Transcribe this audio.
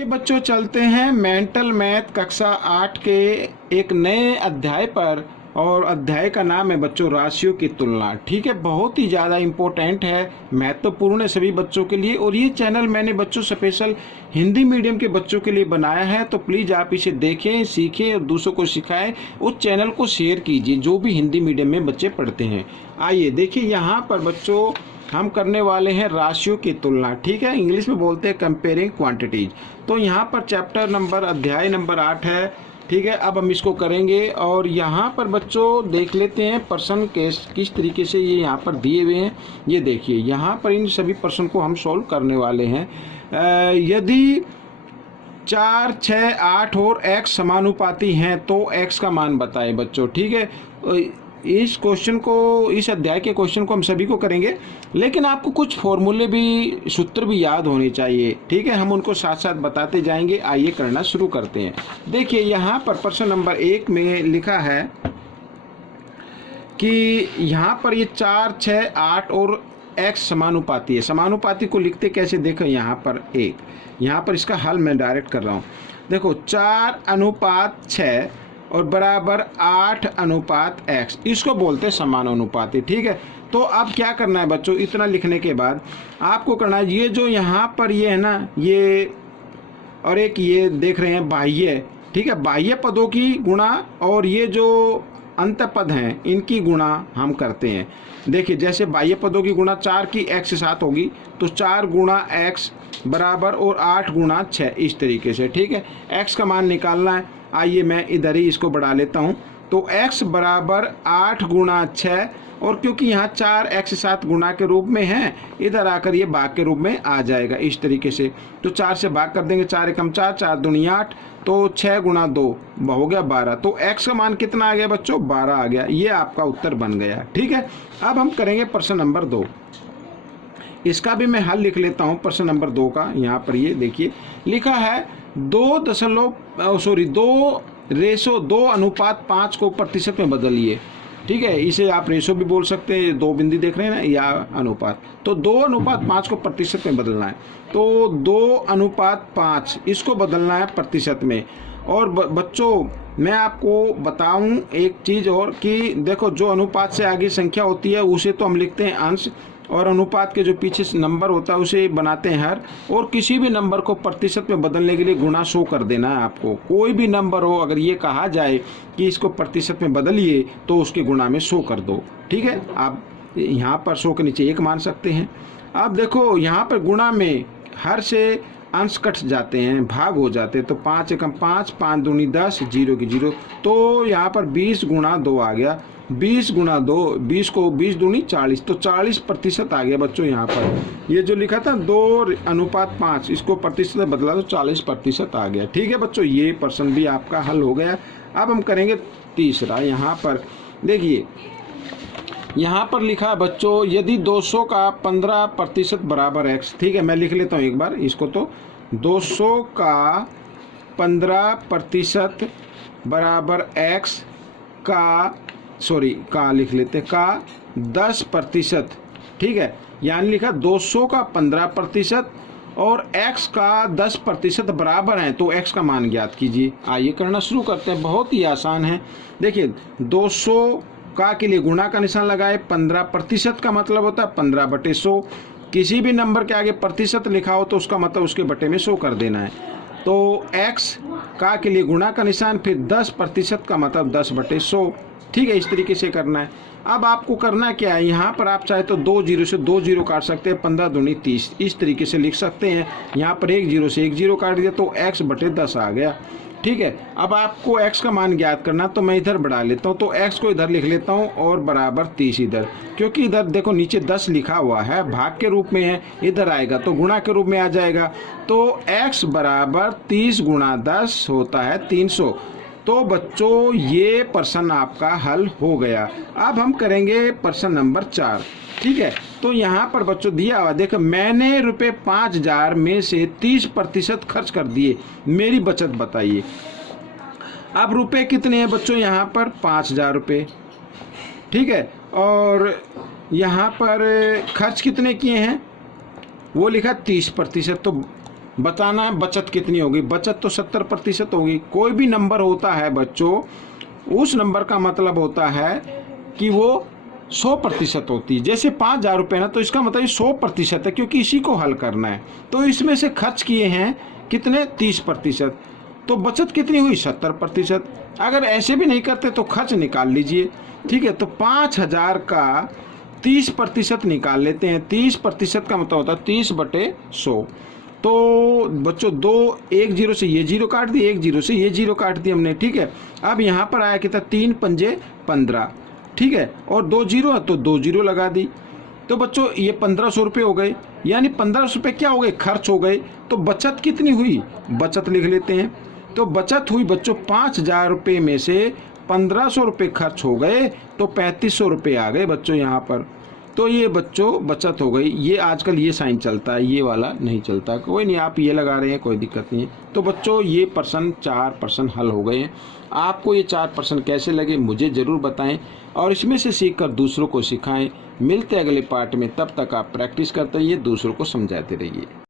ये बच्चों चलते हैं मेंटल मैथ कक्षा 8 के एक नए अध्याय पर। और अध्याय का नाम है बच्चों राशियों की तुलना। ठीक है, बहुत ही ज़्यादा इम्पोर्टेंट है, महत्वपूर्ण है सभी बच्चों के लिए। और ये चैनल मैंने बच्चों स्पेशल हिंदी मीडियम के बच्चों के लिए बनाया है, तो प्लीज़ आप इसे देखें, सीखें और दूसरों को सिखाएं। उस चैनल को शेयर कीजिए जो भी हिंदी मीडियम में बच्चे पढ़ते हैं। आइए देखिए, यहाँ पर बच्चों हम करने वाले हैं राशियों की तुलना। ठीक है, इंग्लिश में बोलते हैं कंपेयरिंग क्वांटिटीज। तो यहाँ पर चैप्टर नंबर अध्याय नंबर 8 है। ठीक है, अब हम इसको करेंगे। और यहाँ पर बच्चों देख लेते हैं प्रश्न किस तरीके से ये यहाँ पर दिए हुए हैं। ये देखिए, यहाँ पर इन सभी प्रश्न को हम सॉल्व करने वाले हैं। यदि 4, 6, 8 और x समानुपाती हैं तो x का मान बताएं बच्चों। ठीक है, इस क्वेश्चन को, इस अध्याय के क्वेश्चन को हम सभी को करेंगे, लेकिन आपको कुछ फॉर्मूले भी, सूत्र भी याद होने चाहिए। ठीक है, हम उनको साथ साथ बताते जाएंगे। आइए करना शुरू करते हैं। देखिए, यहाँ पर प्रश्न नंबर 1 में लिखा है कि यहाँ पर ये 4, 6, 8 और x समानुपाती है। समानुपाती को लिखते कैसे, देखो यहाँ पर यहाँ पर इसका हल मैं डायरेक्ट कर रहा हूँ। देखो 4:6 और बराबर 8:x, इसको बोलते हैं समानुपाती। ठीक है, तो अब क्या करना है बच्चों, इतना लिखने के बाद आपको करना है, ये जो यहाँ पर ये है ना, ये और एक ये देख रहे हैं बाह्य। ठीक है, बाह्य पदों की गुणा और ये जो अंत पद हैं इनकी गुणा हम करते हैं। देखिए, जैसे बाह्य पदों की गुणा 4 की x के साथ होगी, तो 4 गुणा x बराबर और 8 गुणा 6, इस तरीके से। ठीक है, x का मान निकालना है। आइए मैं इधर ही इसको बढ़ा लेता हूँ। तो x बराबर 8 गुणा 6, और क्योंकि यहाँ 4 x 7 गुणा के रूप में है, इधर आकर ये भाग के रूप में आ जाएगा इस तरीके से। तो 4 से भाग कर देंगे, 4 एकम 4, 4 दूनी 8, तो 6 गुणा 2 हो गया 12। तो x का मान कितना आ गया बच्चों, 12 आ गया। ये आपका उत्तर बन गया। ठीक है, अब हम करेंगे प्रश्न नंबर 2। इसका भी मैं हल लिख लेता हूँ प्रश्न नंबर 2 का। यहाँ पर ये देखिए लिखा है 2:5 को प्रतिशत में बदलिए। ठीक है, इसे आप रेशो भी बोल सकते हैं, 2 बिंदी देख रहे हैं ना, या अनुपात। तो 2:5 को प्रतिशत में बदलना है। तो 2:5 इसको बदलना है प्रतिशत में। और बच्चों मैं आपको बताऊं एक चीज़ और, कि देखो जो अनुपात से आगे संख्या होती है उसे तो हम लिखते हैं अंश, और अनुपात के जो पीछे नंबर होता है उसे बनाते हैं हर। और किसी भी नंबर को प्रतिशत में बदलने के लिए गुणा 100 कर देना है आपको। कोई भी नंबर हो, अगर ये कहा जाए कि इसको प्रतिशत में बदलिए, तो उसके गुणा में 100 कर दो। ठीक है, आप यहाँ पर 100 के नीचे 1 मान सकते हैं। अब देखो यहाँ पर गुणा में हर से अंश कट जाते हैं, भाग हो जाते हैं। तो 5 एकम 5, 5 दूनी 10, 0 की 0। तो यहाँ पर 20 गुणा 2 आ गया। 20 गुणा 2, 20 को 20 दूनी 40, तो 40% आ गया बच्चों। यहाँ पर ये जो लिखा था 2:5, इसको प्रतिशत में बदला तो 40% आ गया। ठीक है बच्चों, ये प्रश्न भी आपका हल हो गया। अब हम करेंगे तीसरा। यहाँ पर देखिए, यहाँ पर लिखा बच्चों, यदि 200 का 15% बराबर x। ठीक है, मैं लिख लेता हूँ एक बार इसको। तो 200 का 15% बराबर x का लिख लेते का 10%। ठीक है, यानी लिखा 200 का 15% और x का 10% बराबर है, तो x का मान ज्ञात कीजिए। आइए करना शुरू करते हैं, बहुत ही आसान है। देखिए 200 का के लिए गुणा का निशान लगाए, 15% का मतलब होता है 15/100। किसी भी नंबर के आगे प्रतिशत लिखा हो तो उसका मतलब उसके बटे में 100 कर देना है। तो x का के लिए गुणा का निशान, फिर 10% का मतलब 10/100। ठीक है, इस तरीके से करना है। अब आपको करना क्या है, यहाँ पर आप चाहे तो 2 0 से 2 0 काट सकते हैं, 15 दूनी 30, इस तरीके से लिख सकते हैं। यहाँ पर 1 0 से 1 0 काट दिया तो x/10 आ गया। ठीक है, अब आपको x का मान ज्ञात करना, तो मैं इधर बढ़ा लेता हूँ। तो x को इधर लिख लेता हूँ और बराबर 30 इधर, क्योंकि इधर देखो नीचे 10 लिखा हुआ है, भाग के रूप में है, इधर आएगा तो गुणा के रूप में आ जाएगा। तो x बराबर 30 गुणा 10 होता है 300। तो बच्चों ये प्रश्न आपका हल हो गया। अब हम करेंगे प्रश्न नंबर 4। ठीक है, तो यहाँ पर बच्चों दिया हुआ, देखो मैंने रुपये 5000 में से 30% खर्च कर दिए, मेरी बचत बताइए। अब रुपए कितने हैं बच्चों, यहाँ पर 5000 रुपये। ठीक है, और यहाँ पर खर्च कितने किए हैं, वो लिखा 30%। तो बताना है बचत कितनी होगी। बचत तो 70% होगी। कोई भी नंबर होता है बच्चों, उस नंबर का मतलब होता है कि वो 100% होती है। जैसे 5,000 रुपये ना, तो इसका मतलब 100% है, क्योंकि इसी को हल करना है। तो इसमें से खर्च किए हैं कितने, 30%। तो बचत कितनी हुई, 70%। अगर ऐसे भी नहीं करते तो खर्च निकाल लीजिए, ठीक है। तो 5,000 का 30% निकाल लेते हैं। 30% का मतलब होता है 30/100। तो बच्चों एक जीरो से ये जीरो काट दी, एक जीरो से ये जीरो काट दी हमने, ठीक है। अब यहाँ पर आया कितना, 3 पंजे 15, ठीक है। और 2 जीरो है तो 2 जीरो लगा दी। तो बच्चों ये 1,500 रुपये हो गए, यानी 1,500 रुपये क्या हो गए, खर्च हो गए। तो बचत कितनी हुई, बचत लिख लेते हैं। तो बचत हुई बच्चों 5,000 रुपये में से 1,500 रुपये खर्च हो गए, तो 3,500 रुपये आ गए बच्चों यहाँ पर। तो ये बच्चों बचत हो गई। ये आजकल ये साइन चलता है, ये वाला नहीं चलता। कोई नहीं, आप ये लगा रहे हैं, कोई दिक्कत नहीं है। तो बच्चों ये प्रश्न 4 प्रश्न हल हो गए हैं। आपको ये 4 प्रश्न कैसे लगे मुझे ज़रूर बताएं, और इसमें से सीखकर दूसरों को सिखाएं। मिलते अगले पार्ट में, तब तक आप प्रैक्टिस करते रहिए, दूसरों को समझाते रहिए।